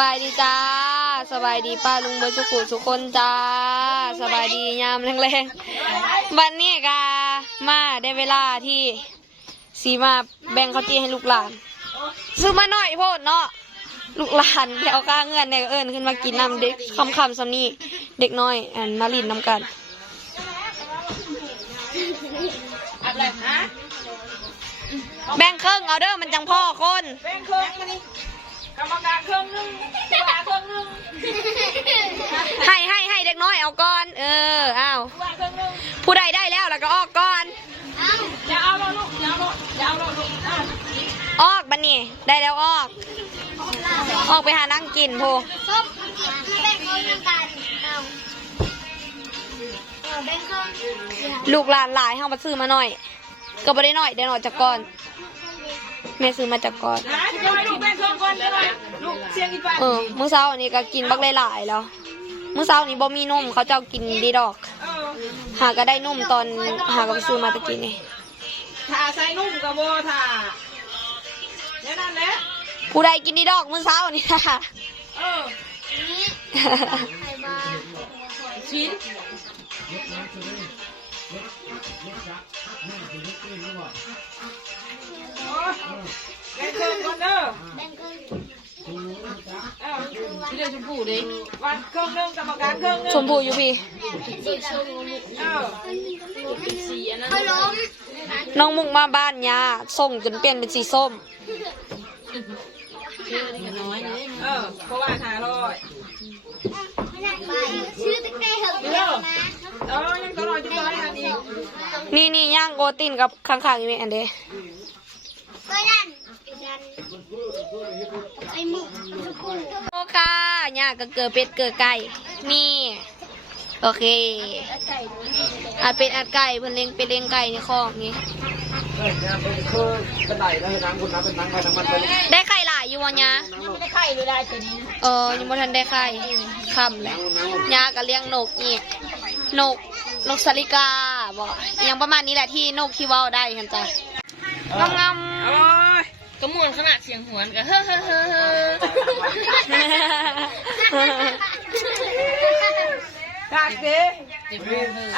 บายดีจ้าสบายดีป้าลุงเบอร์สุขุสุกคนจ้าสบายดียามแรงๆวันนี้กามาได้เวลาที่สีมาแบ่งข้าวจีให้ลูกหลานซื้อมาหน่อยโพดเนาะลูกหลานเดี๋ยวก้าเงินเนี่ยเอิญขึ้นมากินน้ำเด็กคำสำนีเด็กน้อยอันมาลินน้ำกันแบ่งครึ่งเอาเด้อมันจังพ่อคนแบ่งครึ่งมานี่กรรมการครึ่งนึงตัวครึ่งนึงให้เด็กน้อยเอาก่อนอ้าวผู้ใดได้แล้วก็ออกก่อนอย่าเอาลูกอย่าเอาลูกออกบันนี่ได้แล้วออกไปหานั่งกินพูลูกหลานหลายห้างมาซื้อมาหน่อยก็ไม่ได้หน่อยได้หน่อยจากก่อนแม่ซื้อมาจากก่อนมื้อเช้าอันนี้ก็กินบักหลายๆแล้วมื้อเช้านี้บ่มีนมเขาเจ้ากินดีดอกหาก็ได้นมตอนหาก็ไปซื้อมาตะกี้นี่ถ่าใส่นุ่มกับโบถ่าเนี่ยนั่นแหละผู้ใดกินดีดอกมื้อเช้านี่ค่ะชิ้นแบ่งครึ่งก่อนเด้อที่เรียกชมพูดิวันครึ่งนึงกรรมการครึ่งนึงชมพูอยู่พี่น้องมุกมาบ้านยาส่งจนเปลี่ยนเป็นสีส้มเพราะว่า500ชื่อตะเกียบเดียวนะยังตลอดจะตอนนี้นี่ย่างโกตินกับข้างๆอยู่นี่อันเดไอ้หมูสุกุลโอค่ะย่าก็เกิดเป็ดเกิดไก่นี่โอเคอัดเป็ดอัดไก่เพิ่นเลี้ยงเป็ดเลี้ยงไก่ในคอกนี่ได้ไข่หลายอยู่วะย่าไม่ได้ไข่เลยได้ตัวนี้ยังบ่ทันได้ไข่ค่ำแล้วย่าก็เลี้ยงนกอีกนกสลิกาบอกยังประมาณนี้แหละที่นกที่เว้าได้กันจ้ะงามกระมวลขนาดเสียงหวนกันเฮ้กัดดิ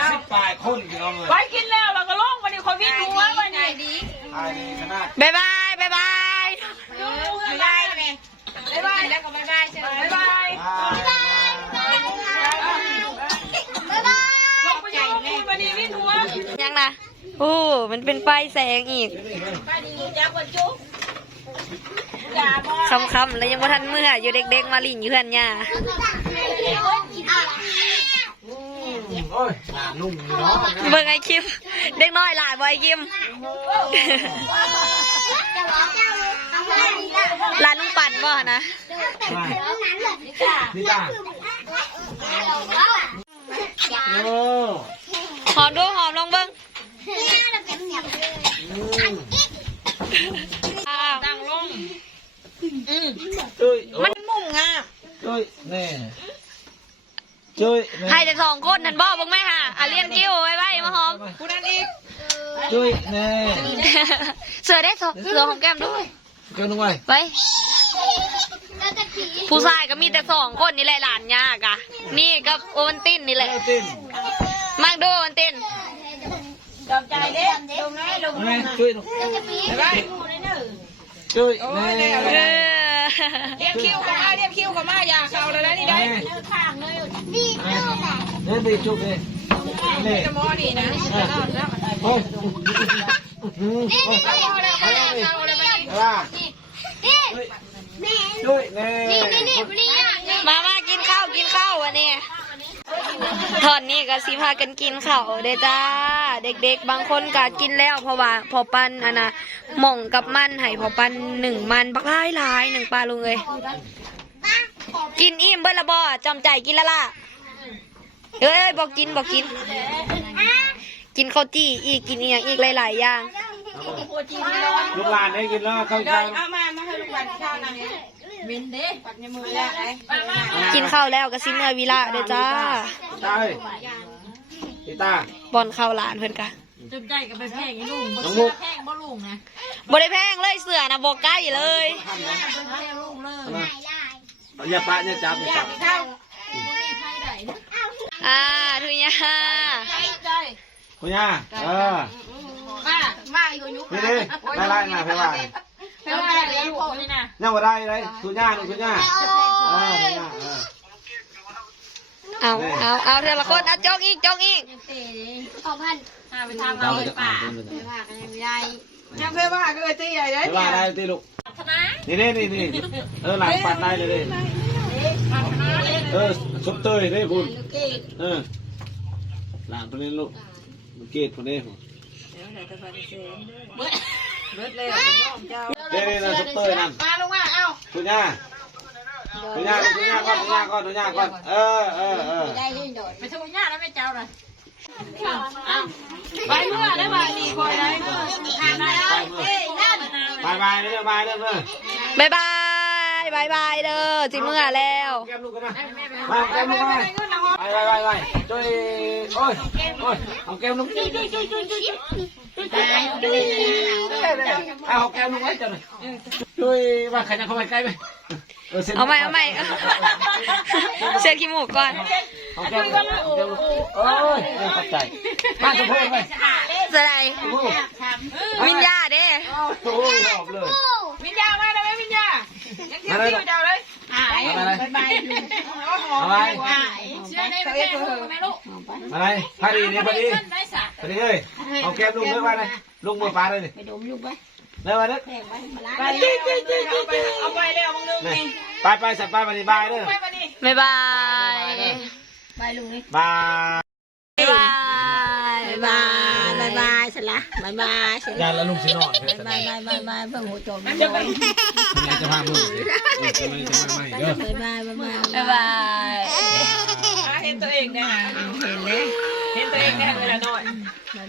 18 คนพี่น้องเลยไปกินแล้วเราก็ลงวันนี้คนวิ่งดูว่าวันนี้ดีบ๊ายบายบ๊ายบายบ๊ายบายบ๊ายบายแล้วก็บ๊ายบายใช่ไหมบ๊ายบายลงไปอยู่คุณวันนี้วิ่งดูว่ายังนะโอ้มันเป็นไฟแสงอีกคำแล้วยังบ่ทันเมื่ออยู่เด็กๆมาลิ่นอยู่เพื่อนย่าโอ้ยหนานุ่มเนาะเบิ่งไอ้คิมเด็กน้อยหลายบ่ไอ้คิมหลานลุงปั่นบ่นะนี่จ้าโอ้หอมดูหอมลองเบิ่งดังลงมันมุ่งอ่ะแน่จุ้ยให้แต่2 คนนั่นบ่เบิ่งไหมค่ะเลี้ยงกิ้วไว้มาหอมผู้นั้นอีกจุ้ยแน่เสือได้เสือหอมแก้มด้วยเกินลงไปผู้ชายก็มีแต่2 คนนี่แหละหลานยากะนี่กับโอวันตินนี่แหละมากดูโอวันตินจำใจเด้ลงให้ลงให้จุ้ยไปจุ้ยแน่เรียกคิวกับมาอย่าเขาเลยนะนี่ได้ข้างเลยนี่ดีจุ้ยนี่จะมอดีนะโอ้ยจุ้ยแน่มากินข้าววันนี้ตอนนี้ก็สิพากันกินข้าวเด้จ้าเด็กๆบางคนก็กินแล้วเพราะว่าพอปันหม่องกับมันให้พอปัน1 มันบักหลาย1 ปลาลุงเลยกินอิ่มเบิ้ลละบ่จำใจกินละล่ะบอกกินกินข้าวจี้อีกกินอีกอย่างอีกหลายๆอย่างลูกหลานได้กินแล้วเข้าใจเอามาให้ลูกหลานข้าวนะมินเด้ปัดในมือแล้วกินข้าวแล้วก็ซิเมื่อวิละเด้จ้าใช่พี่ตาบอลข้าวหลานเพื่อนกะจำใจกับไปแพงไอ้ลุงแพงบ่ลุงนะบ่ได้แพงเลยเสือนะบอกใกล้เลยลุงเลยไ อย่าปะอย่าจับอย่าจับ ข้าว ทุยา ใจ คุณย่ามาอยู่ยุค นี่ดิไล่มาไปว่า เท่าไหร่เลยลูกนี่นะ เนี่ยว่าได้เลยคุณย่าคุณย่าคุณย่าเอาเธอละคนจกอีก ไปทำเราเลยป่ายังเคยว่าก็เลยตีใหญ่เลย ว่าได้ตีลูกนี่หลังปัดได้เลยชุบเตยได้คุณหลังคนนี้ลูกเกตคนนี้ผมนี่นะชุบเตยนั่น มาลงมาเอ้า คุณย่าก่อนไปทุ่งหญ้าแล้วไม่เจ้าเลยไปเมื่อได้มาดีคอยได้ทานได้บายเด้อบายเด้เด้อจิเมื่อแล้ว แก้มลูกกันมาแก้มลูกไปช่วยโอ้ยเอาแก้มลูกเอาแก้มลูกไว้จังเลยช่วยว่าใครจะเข้าไปใกล้ไหมเอาใหม่เช็ดขี้มูกก่อน เอาแก้มโอ้ยเข้าใจบ้านจะพูดไหม จะได้วิญญาเด้ โอ้ยหอบเลย วิญญามาได้ไหมวิญญายังเที่ยวเจ้าเลยหายบายเชื่อในประเทศแม่ลูก อะไรพอดีเอ้ยเอาแก้มลุงด้วยไปเลยลุงมือปลาเลยนี่ไปดมลุงไปเลยมาเด้อเอาไปเลยเอามึงนึงนี่ไปสัตว์ไปมาดีบายเด้อ บ๊ายบาย ไปลุงนี่ บาย บายสละบายสละ ยาแล้วลุงสินอนบายเพิ่งหัวโจม จะพามือจะไม่เด้อบายบาย เห็นตัวเองนะเห็นตัวเองนะเวลาน้อย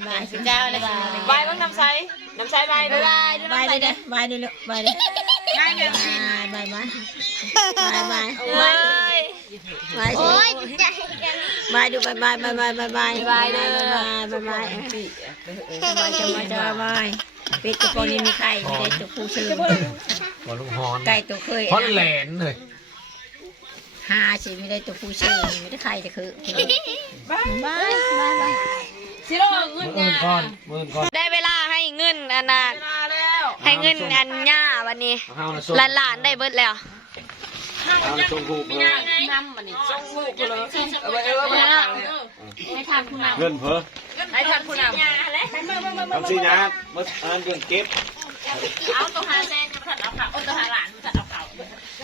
บายสิเจ้าเลย บายต้องน้ำใสบายเลยบายเลยบายเลยบายเลย ง่ายเงิน บายโอ้ย บายดูบายเด้อบายเป็ดตัวนี้มีไข่ไม่ได้ตัวผู้ซื้อ บอลลุงฮอน ไก่ตัวเคย ฮอนแหลนเลย หาสิไม่ได้ตัวผู้ซื้อไม่ได้ไข่จะคือบาย สิโร่เงิน มื่นก่อนได้เวลาให้เงินอันน่ะ เวลาแล้ว ให้เงินอันย่าวันนี้หลานได้เบิดแล้ว เอาชงผูกเลย น้ำมันนี่ส่งลูกเลยไม่ทำคุณน้ำ เงินเพอ ไม่ทำคุณน้ำ ทำสินะมาเงินเก็บ เอาตัวหาแซนจะผัดเอาเขาตัวหาหลานผัดเอาเขา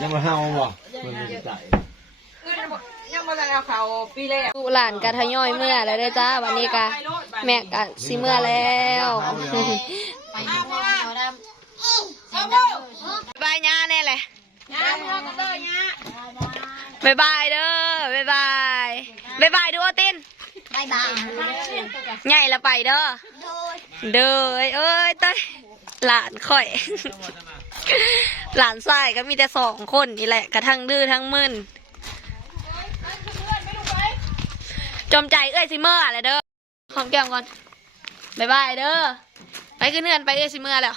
ยังมาเฮาบ่เงินจ่าย ยังมาเอาเขาปีแรก ลูกหลานกะทยอยเมื่อแล้วเด้อจ้าวันนี้กะแม่กะสิเมื่อแล้วบายย่าแน่เลยบ๊ายบายเด้อบ๊ายบายดูโอติน บาย ใหญ่ละไปเด้อเด้อเอ้ยเต้ยหลานข่อย หลานชายก็มีแต่2 คนนี่แหละกระทั่งดื้อทั้งมึนจมใจเอ้ยซิเมอร์อะไรเด้อหอมแก้มก่อนบ๊ายบายเด้อไปขึ้นเฮือนไปเอ้ยซิเมอร์แล้ว